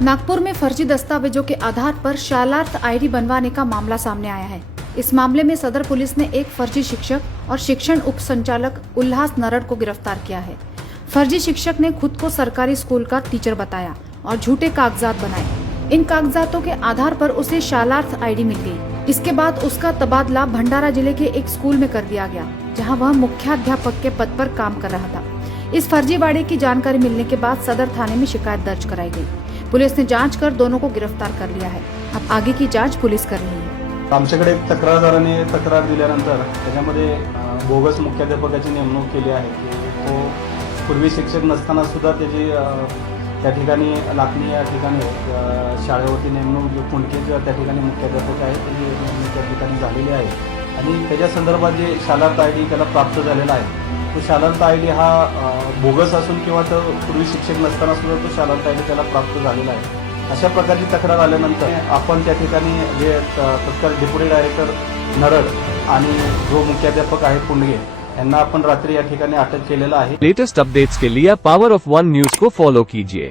नागपुर में फर्जी दस्तावेजों के आधार पर शालार्थ आईडी बनवाने का मामला सामने आया है। इस मामले में सदर पुलिस ने एक फर्जी शिक्षक और शिक्षण उप संचालक उल्लास नरड़ को गिरफ्तार किया है। फर्जी शिक्षक ने खुद को सरकारी स्कूल का टीचर बताया और झूठे कागजात बनाए। इन कागजातों के आधार पर उसे शालार्थ आईडी मिल गई। इसके बाद उसका तबादला भंडारा जिले के एक स्कूल में कर दिया गया, जहां वह मुख्याध्यापक के पद पर काम कर रहा था। इस फर्जीवाड़े की जानकारी मिलने के बाद सदर थाने में शिकायत दर्ज कराई गई। पुलिस ने जांच कर दोनों को गिरफ्तार कर लिया है। अब आगे की जांच पुलिस कर रही है। आमच्याकडे एक तक्रारदाराने तक्रार दिल्यानंतर त्याच्यामध्ये बोगस मुख्याध्यापकाची नेमणूक केली आहे की तो पूर्वी शिक्षक नसताना सुद्धा त्याची त्या ठिकाणी लाखनी या ठिकाणी शाळेवरती नेमणूक जो पुंडके त्या ठिकाणी मुख्याध्यापक आहे त्याची नेमणूक त्या ठिकाणी झालेली आहे आणि त्याच्या संदर्भात जे शालार्थ आयडी त्याला प्राप्त झालेला आहे तो शालार्थ आयडी हा बोगस असून किंवा तो पूर्वी शिक्षक नसताना सुद्धा तो शालार्थ आयडी त्याला प्राप्त झालेला आहे। अशा प्रकारची तक्रार आल्यानंतर आपण त्या ठिकाणी जे तत्काळ डेप्युटी डायरेक्टर नरड़ आणि जो मुख्याध्यापक आहे पुंडगे यांना आपण रात्री या ठिकाणी अटक केलेला आहे। लेटेस्ट अपडेट्स के लिए पावर ऑफ वन न्यूज को फॉलो कीजिए।